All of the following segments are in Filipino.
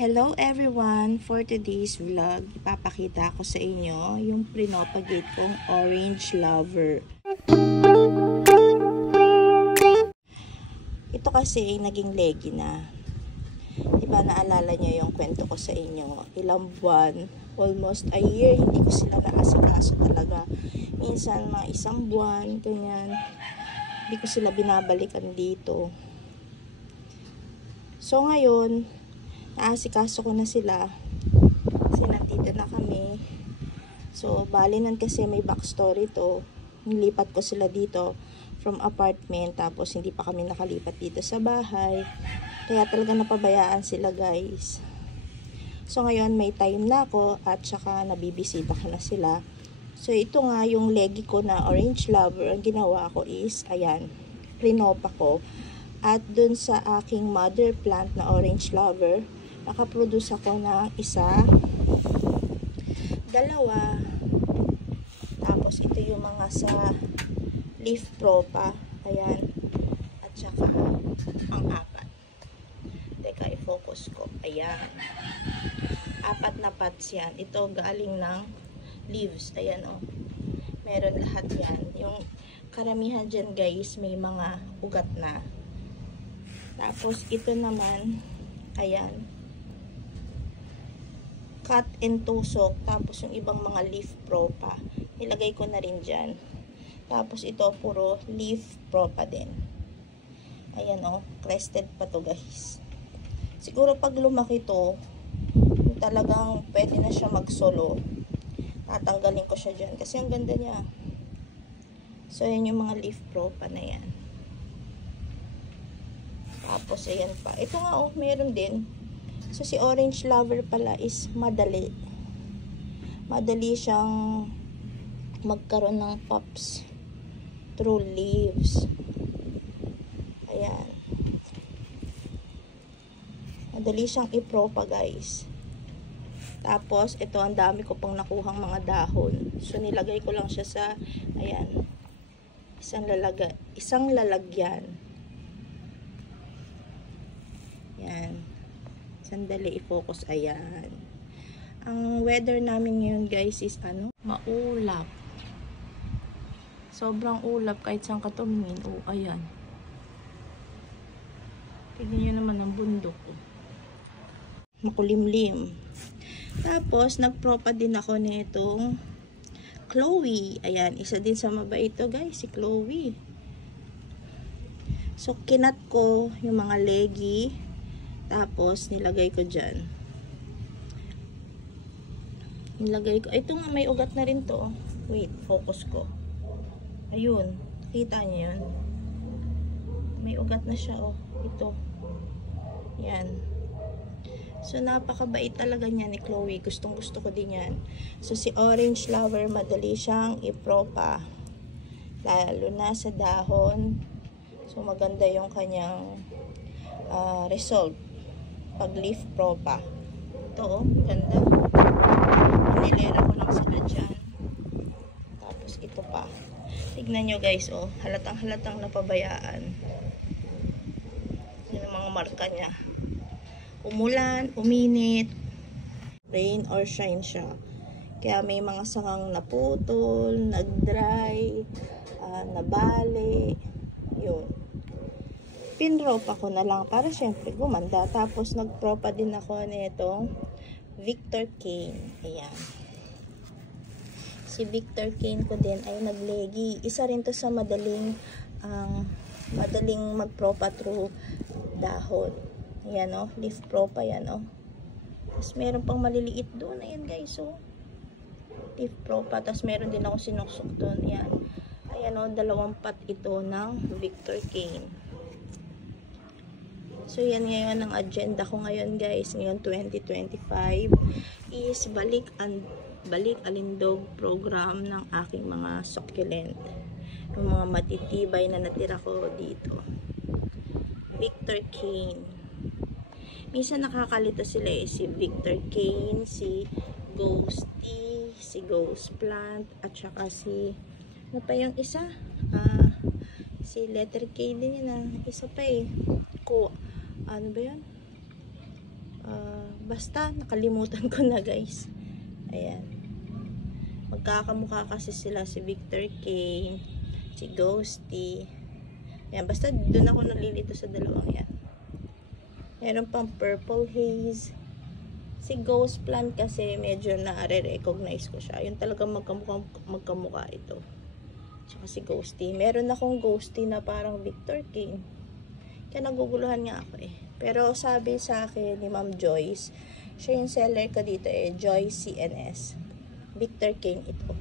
Hello everyone! For today's vlog, ipapakita ko sa inyo yung pinopagate kong orange lover. Ito kasi naging leggy na. Diba naalala nyo yung kwento ko sa inyo? Ilang buwan, almost a year, hindi ko sila naasikaso talaga. Minsan mga isang buwan, ganyan. Hindi ko sila binabalikan dito. So ngayon, naasikaso ko na sila kasi nandito na kami. So bali nun kasi may backstory to. Nilipat ko sila dito from apartment, tapos hindi pa kami nakalipat dito sa bahay, kaya talaga napabayaan sila guys. So ngayon may time na ako at saka nabibisita ko na sila. So ito nga yung leggy ko na orange lover. Ang ginawa ko is ayan, prinopa ko, at dun sa aking mother plant na orange lover nakaproduce ako ng isa, dalawa, tapos ito yung mga sa leaf propa, ayan, at saka ang apat. Teka, i-focus ko, ayan, apat na pots yan. Ito galing ng leaves, ayan o, meron lahat yan. Yung karamihan dyan guys may mga ugat na. Tapos ito naman, ayan, cut and tusok. Tapos yung ibang mga leaf propa nilagay ko na rin dyan. Tapos ito puro leaf propa din. Ayan o, crested pa to guys. Siguro pag lumaki to, talagang pwede na siya magsolo, tatanggalin ko siya dyan kasi ang ganda niya. So ayan yung mga leaf propa na yan. Tapos ayan pa, ito nga o, meron din. So, si orange lover pala is madali. Madali siyang magkaroon ng pops through leaves. Ayan. Madali siyang ipropa guys. Tapos, ito ang dami ko pang nakuhang mga dahon. So, nilagay ko lang siya sa, ayan, isang lalagyan. Ayan. Sandali i-focus, ayan. Ang weather namin ngayon guys is ano, maulap. Sobrang ulap kahit saan ka tumingin. Oh, ayan. Tignan nyo naman ang bundok. Makulimlim. Tapos, nagpropa din ako nitong Chloe. Ayan, isa din sa mabait to guys, si Chloe. So, kinat ko yung mga leggy. Tapos, nilagay ko dyan. Nilagay ko. Ito nga, may ugat na rin to. Wait, focus ko. Ayun. Kita niyo yun? May ugat na siya, oh. Ito. Yan. So, napakabait talaga niya ni Chloe. Gustong gusto ko din yan. So, si orange flower, madali siyang ipropa. Lalo na sa dahon. So, maganda yung kanyang result pag leaf propa. Ito, oh, ganda. Nilera ko lang sila dyan. Tapos ito pa. Tignan nyo guys, oh, halatang napabayaan. Yan ang mga marka niya. Umulan, uminit, rain or shine siya. Kaya may mga sangang naputol, nag-dry, nabali, yun. Pinropa ko na lang para syempre gumanda. Tapos nagpropa din ako nito Victor Kane. Ayan. Si Victor Kane ko din ay nagleggy. Isa rin to sa madaling magpropa through dahon. Ayan o, leaf propa yan o. Tapos meron pang maliliit doon. Ayan guys o. Leaf propa. Tapos meron din ako sinuksok doon. Ayan. Ayan o, 2 pot ito ng Victor Kane. So, yan ngayon ang agenda ko ngayon guys. Ngayon 2025 is balik alindog program ng aking mga succulent. Yung mga matitibay na natira ko dito. Victor Kane. Minsan nakakalito sila eh. Si Victor Kane, si Ghosty, si Ghost Plant, at saka si, ano pa yung isa? Si letter K din yun ah. Isa pa eh. Ano ba yan? Basta, nakalimutan ko na guys. Ayan. Magkakamukha kasi sila si Victor Kane, si Ghosty. Ayan, basta doon ako nalilito sa dalawang yan. Meron pang Purple Haze. Si Ghost Plant kasi medyo na-recognize ko siya. Yung talagang magkamukha ito. Tsaka si Ghosty. Meron akong Ghosty na parang Victor Kane. Kaya naguguluhan nga ako eh. Pero sabi sa akin ni Ma'am Joyce, siya yung seller ko dito eh, Joyce CNS. Victor Kane ito.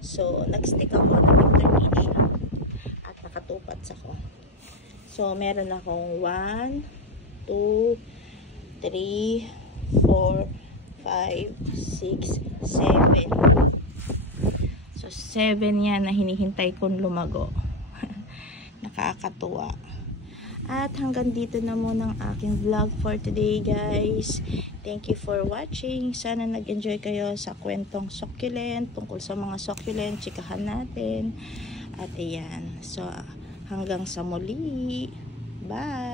So, nag-stick ako ng Victor Kane at nakatupats ako. So, meron akong 1, 2, 3, 4, 5, 6, 7. So, 7 yan na hinihintay kong lumago. Nakakatuwa. At hanggang dito na muna ang aking vlog for today guys. Thank you for watching. Sana nag-enjoy kayo sa kwentong succulent, tungkol sa mga succulent, chikahan natin. At ayan. So, hanggang sa muli. Bye!